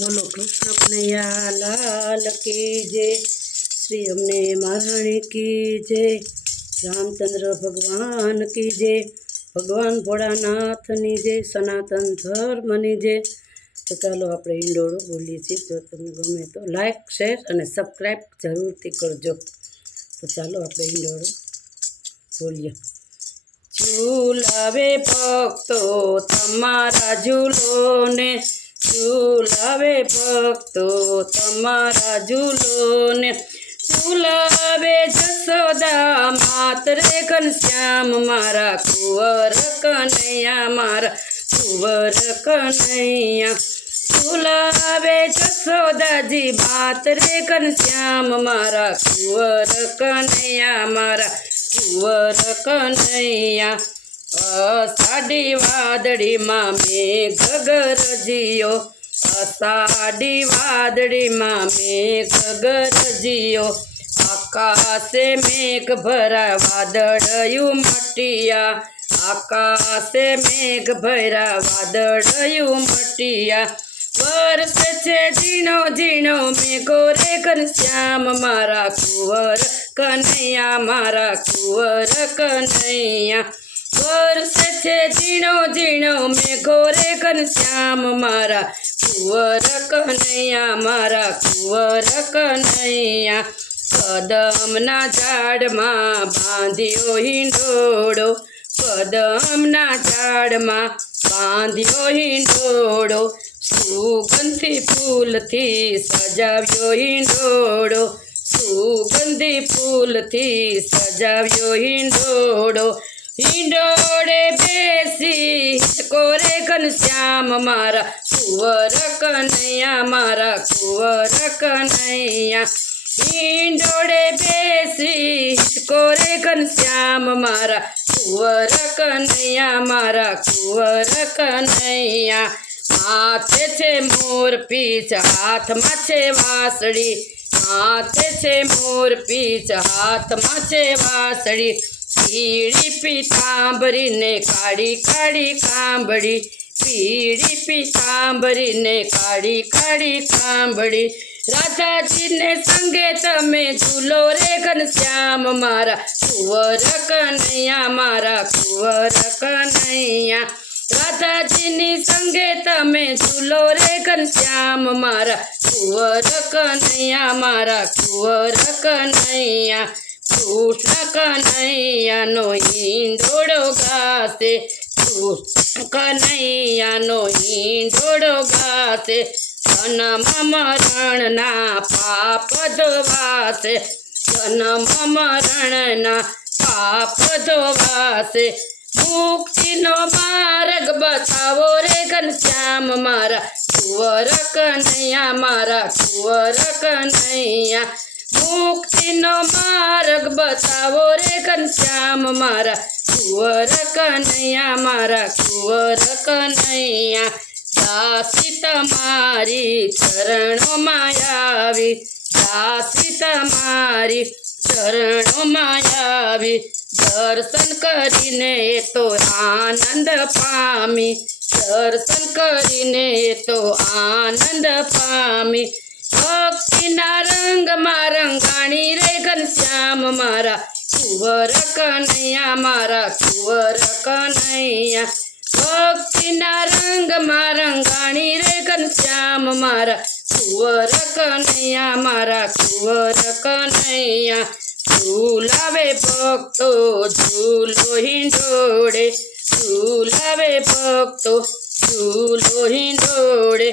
બોલો કૃષ્ણ કનૈયા, લાલ કી જય. શ્રી અમને મહારાણી કી જય. રામચંદ્ર ભગવાન કી જય. ભગવાન ભોળાનાથની જય, સનાતન ધર્મની જય. તો ચાલો આપણે ઈંડોળો બોલીએ છીએ. જો તમને ગમે તો લાઈક, શેર અને સબસ્ક્રાઈબ જરૂરથી કરજો. તો ચાલો આપણે ઈંડોળો બોલીએ. ઝુલાવે ભક્તો તમારા ઝૂલોને. ઝૂલાવે ભક્તો તમારા ઝૂલોને ઝૂલાવે જસોદા માતરે ઘનશ્યામ મારા કુંવર કનૈયા મારા કુંવર કનૈયા ઝૂલાવે જસોદાજી માતરે ઘનશ્યામ મારા કુંવર કનૈયા મારા કુંવર કનૈયા અષાઢી વાદળીમાં મેઘ ગરજિયો અષાઢી વાદળીમાં મેઘ ગરજિયો આકાશે મેઘ ભરા વાદળયું મટિયા આકાશે મેઘ ભરા વાદળયું મટિયા વર્ષ છે ઝીણો ઝીણો મેઘો રે ઘનશ્યામ મારા કુંવર કનૈયા મારા કુંવર કનૈયા વર્ષ છે ઝીણો ઝીણો મેઘો રે ઘનશ્યામ મારા કુંવર કનૈયા મારા કુંવર કનૈયા કદમના ઝાડમાં બાંધ્યો હિંડોળો કદમના ઝાડમાં બાંધ્યો હિંડોળો સુગંધી ફૂલથી સજાવ્યો હિંડોળો સુગંધી ફૂલથી સજાવ્યો હિંડોળો હિંડોળે બેસી કોરે ઘનશ્યામ મારા કુંવર કનૈયા મારા કુંવર કનૈયા હિંડોળે બેસી કોરે ઘનશ્યામ મારા કુંવર કનૈયા મારા કુંવર કનૈયા માથે છે મોર પીછ હાથમાં છે વાસળી માથે છે મોર પીછ હાથમાં છે વાસળી પીળી પીતાંબરીને કાળી કાળી કાંબળી પીળી પીતાંબરીને કાળી કાળી કાંબળી રાધાજીને સંગે તમે ઝૂલો રે ઘનશ્યામ મારા કુંવર કનૈયા મારા કુંવર કનૈયા રાધાજીની સંગે તમે ઝૂલો રે ઘનશ્યામ મારા કુંવર કનૈયા મારા કુંવર કનૈયા કૃષ્ણ કનૈયાનો હિંડોળો ગાશે કૃષ્ણ કનૈયાનો હિંડોળો ગાશે જન્મ મરણના પાપ ધોવાશે જન્મ મરણના પાપ ધોવાશે મુક્તિનો માર્ગ બતાવો રે ઘનશ્યામ મારા કુંવર કનૈયા મારા કુંવર કનૈયા મુક્તિનો માર્ગ બતાવો રે ઘનશ્યામ મારા. કુંવર કનૈયા મારા, કુંવર કનૈયા. દાસી તમારી ચરણોમાં આવી દાસી તમારી ચરણોમાં આવી દર્શન કરીને એ તો આનંદ પામી, દર્શન કરીને એ તો આનંદ પામી. ભક્તિના રંગમાં રંગાણી રે ઘનશ્યામ મારા કુંવર કનૈયા મારા કુંવર કનૈયા ભક્તિના રંગમાં રંગાણી રે ઘનશ્યામ મારા કુંવર કનૈયા મારા કુંવર કનૈયા ઝૂલાવે ભક્તો ઝૂલો હિંડોળે ઝૂલાવે ભક્તો ઝૂલો હિંડોળે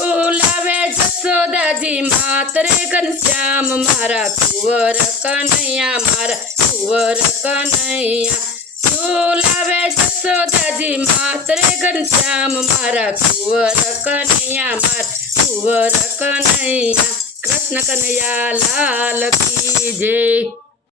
बोलावे जसोदा जी मातरे घनश्याम मारा कुंवर कन्हैया मारा कुंवर कन्हैया बोलावे जसोदा जी मातरे घनश्याम मारा कुंवर कन्हैया मारा कुंवर कन्हैया कृष्ण कन्हैया लाल की जय।